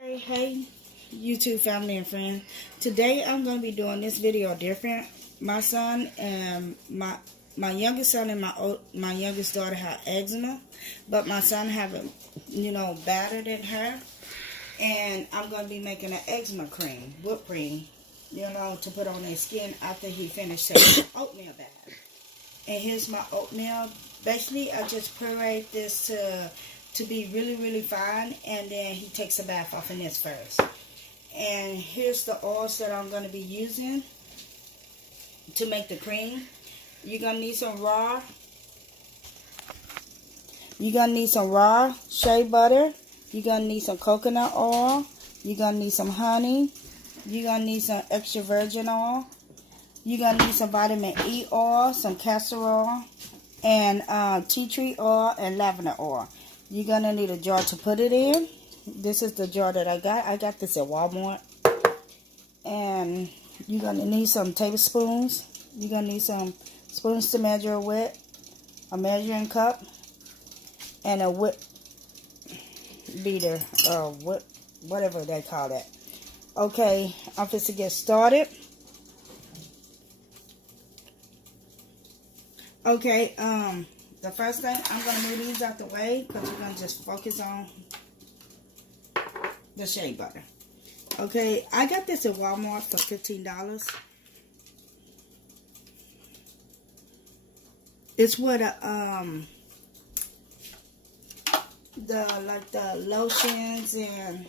Hey, YouTube family and friends. Today I'm going to be doing this video different. My son and my youngest son and my youngest daughter have eczema, but my son haven't, better than her. And I'm going to be making an eczema cream, whipped cream, to put on their skin after he finished taking oatmeal bath. And here's my oatmeal. Basically, I just pureed this to be really, really fine, and then he takes a bath off in this first. And here's the oils that I'm going to be using to make the cream. You're going to need some raw. You're going to need some raw shea butter. You're going to need some coconut oil. You're going to need some honey. You're going to need some extra virgin oil. You're going to need some vitamin E oil, some castor oil, and tea tree oil and lavender oil. You're going to need a jar to put it in. This is the jar that I got. I got this at Walmart. And you're going to need some tablespoons. You're going to need some spoons to measure with, a measuring cup, and a whip beater, or whatever they call that. Okay, I'm going to get started. Okay, the first thing, I'm going to move these out the way because we're going to just focus on the shea butter. Okay, I got this at Walmart for $15. It's with the lotions, and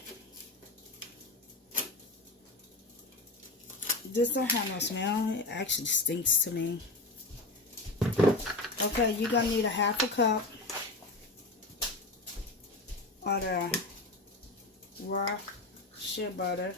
this don't have no smell. It actually stinks to me. Okay, you're going to need a half a cup of the raw shea butter.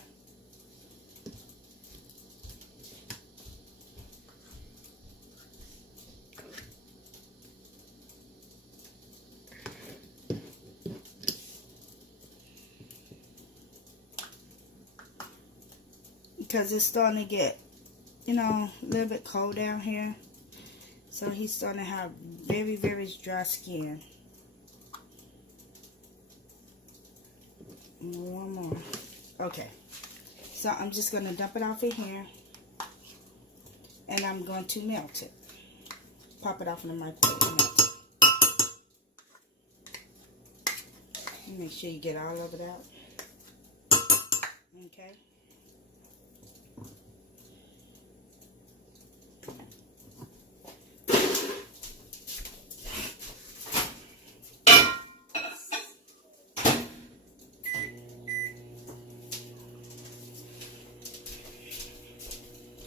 Because it's starting to get, a little bit cold down here. So he's starting to have very, very dry skin. One more. Okay. So I'm just going to dump it off in here. And I'm going to melt it. Pop it off in the microwave and melt it. Make sure you get all of it out. Okay.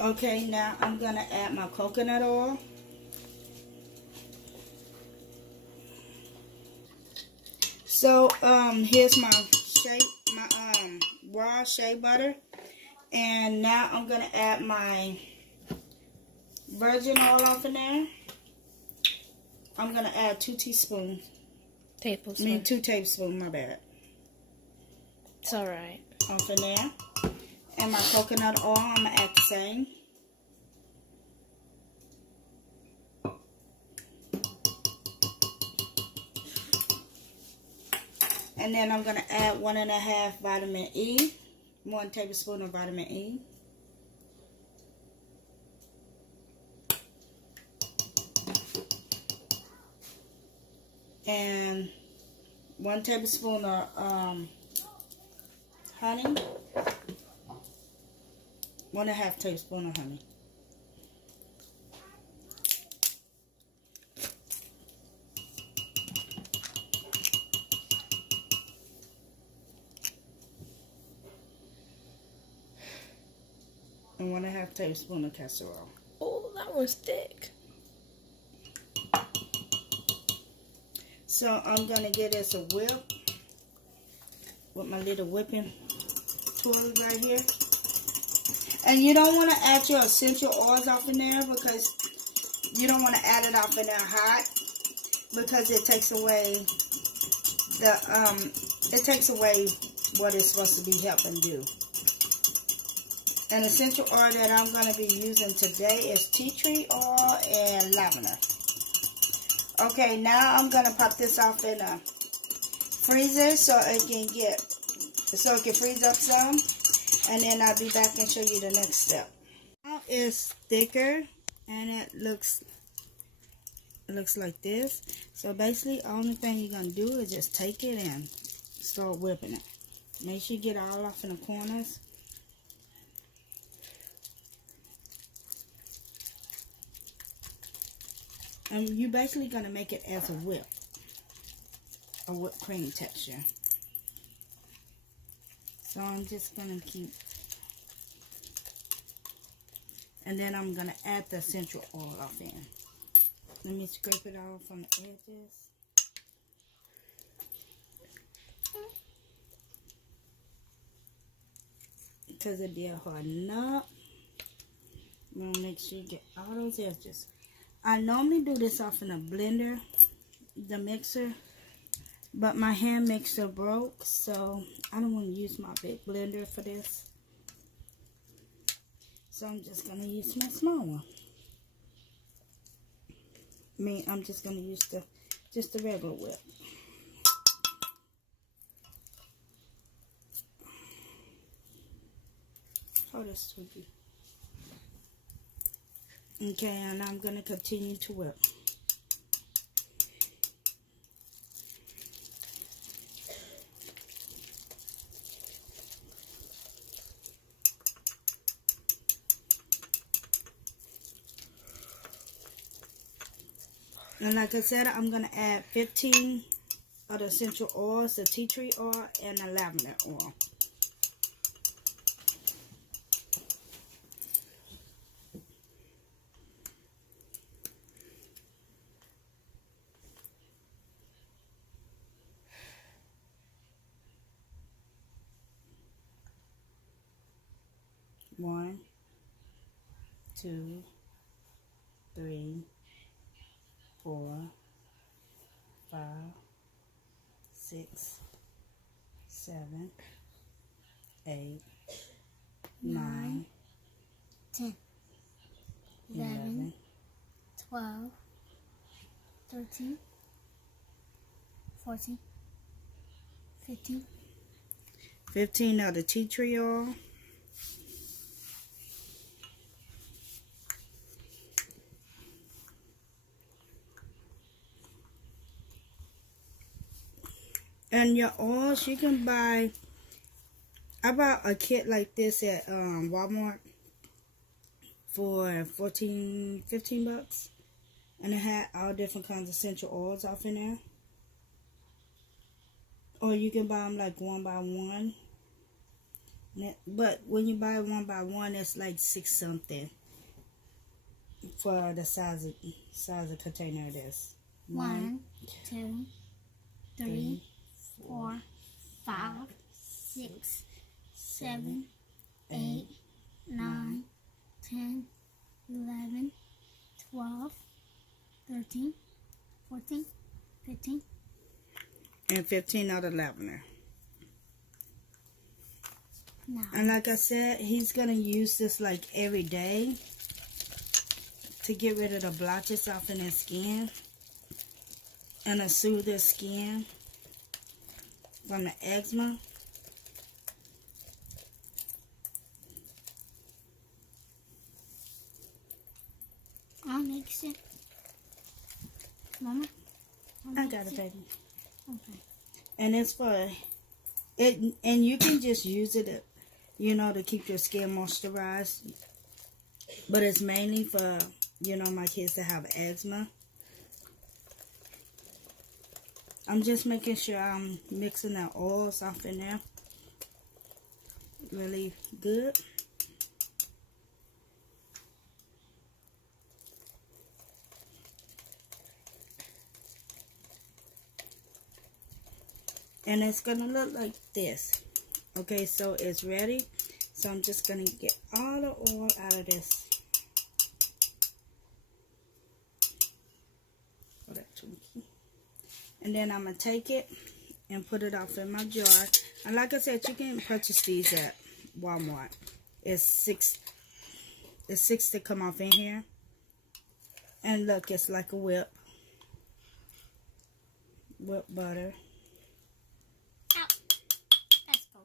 Okay, now I'm going to add my coconut oil. So, here's my raw shea butter. And now I'm going to add my virgin oil off in there. I'm going to add 2 teaspoons. Tablespoons. 2 tablespoons, my bad. It's alright. Off in there. And my coconut oil, I'm going to add the same. And then I'm going to add 1.5 vitamin E. 1 tablespoon of vitamin E. And 1 tablespoon of honey. 1.5 tablespoon of honey. And 1.5 tablespoon of castor oil. Oh, that was thick. So I'm gonna get this a whip with my little whipping tool right here. And you don't want to add your essential oils off in there because you don't want to add it off in there hot, because it takes away what it's supposed to be helping do. An essential oil that I'm going to be using today is tea tree oil and lavender. Okay, now I'm going to pop this off in a freezer so it can get so it can freeze up some. And then I'll be back and show you the next step. Now it's thicker and it looks like this. So basically, the only thing you're going to do is just take it and start whipping it. Make sure you get all off in the corners. And you're basically going to make it as a whipped cream texture. So I'm just going to keep, and then I'm going to add the essential oil off in. Let me scrape it off from the edges. Because it did harden up. I'm going to make sure you get all those edges. I normally do this off in a blender, the mixer, but my hand mixer broke, so I don't want to use my big blender for this. So I'm just going to use my small one. I'm just going to use just the regular whip. Oh, that's sweet. Okay, and I'm going to continue to whip. And like I said, I'm going to add 15 of the essential oils, the tea tree oil and the lavender oil. One, 2, 3, 4, 5, 6, 7, 8, 9, 10, 11, 12, 13, 14, 15. 15 of the tea tree oil. And your oils, you can buy, I bought a kit like this at Walmart for 15 bucks. And it had all different kinds of essential oils off in there. Or you can buy them like one by one. But when you buy one by one, it's like 6 something for the size of container it is. 1, 2, 3, 4, 5, 6, 7, 8, 9, 10, 11, 12, 13, 14, 15. And 15 of the lavender. Nice. And like I said, he's going to use this like every day to get rid of the blotches off in his skin and to soothe his skin from the eczema. I'll mix it. Mama? I got it, baby. Okay. And it's for it, and you can just use it, you know, to keep your skin moisturized. But it's mainly for, you know, my kids that have eczema. I'm just making sure I'm mixing the oils off in there really good. And it's going to look like this. Okay, so it's ready. So I'm just going to get all the oil out of this. Oh, that Twinkie. And then I'm going to take it and put it off in my jar. And like I said, you can purchase these at Walmart. It's six to come off in here. And look, it's like a whip butter. Ow. Let's go.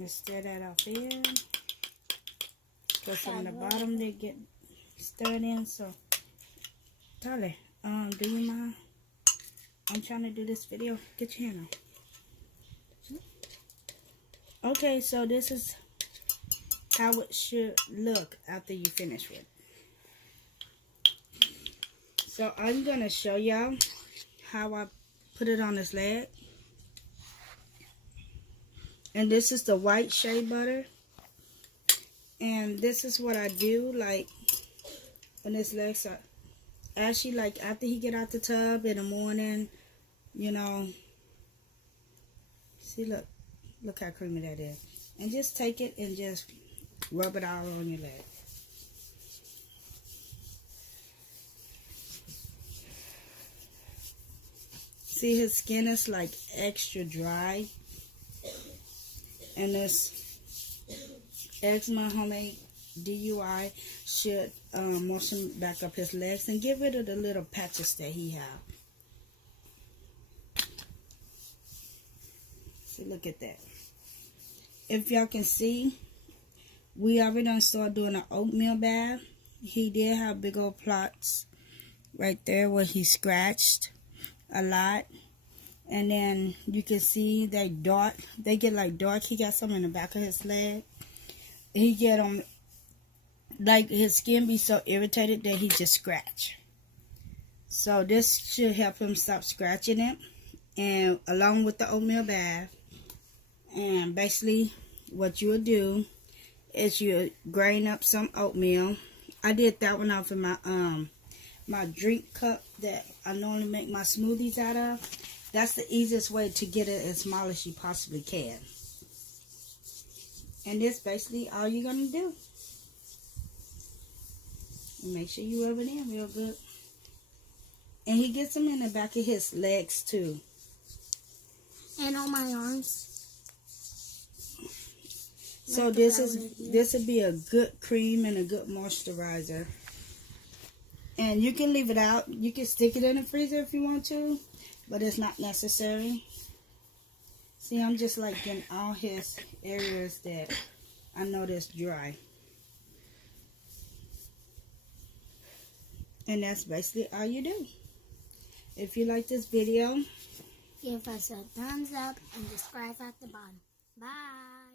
Let's stir that off in. Put some on the bottom to get stirred in. So, Tyler, do you mind? I'm trying to do this video. Get your hand on. Okay, so this is how it should look after you finish with it. So I'm going to show y'all how I put it on this leg. And this is the white shea butter. And this is what I do, like, when this leg's up. Actually, like, after he get out the tub in the morning, you know. See, look how creamy that is. And just take it and just rub it all on your leg. See, his skin is like extra dry. And this Eczema Homemade DUI should moisten back up his legs and get rid of the little patches that he have. See, look at that. If y'all can see, we already done started doing an oatmeal bath. He did have big old plots right there where he scratched a lot. And then you can see they dark. They get like dark. He got some in the back of his leg. He get them, like his skin be so irritated that he just scratch. So this should help him stop scratching it. And along with the oatmeal bath. And basically what you would do is you grind up some oatmeal. I did that one off in my my drink cup that I normally make my smoothies out of. That's the easiest way to get it as small as you possibly can. And this basically all you're going to do. And make sure you rub it in real good. And he gets them in the back of his legs too. And on my arms. So this would be a good cream and a good moisturizer. And you can leave it out. You can stick it in the freezer if you want to. But it's not necessary. See, I'm just like getting all his areas that I know that's dry. And that's basically all you do. If you like this video, give us a thumbs up and subscribe at the bottom. Bye.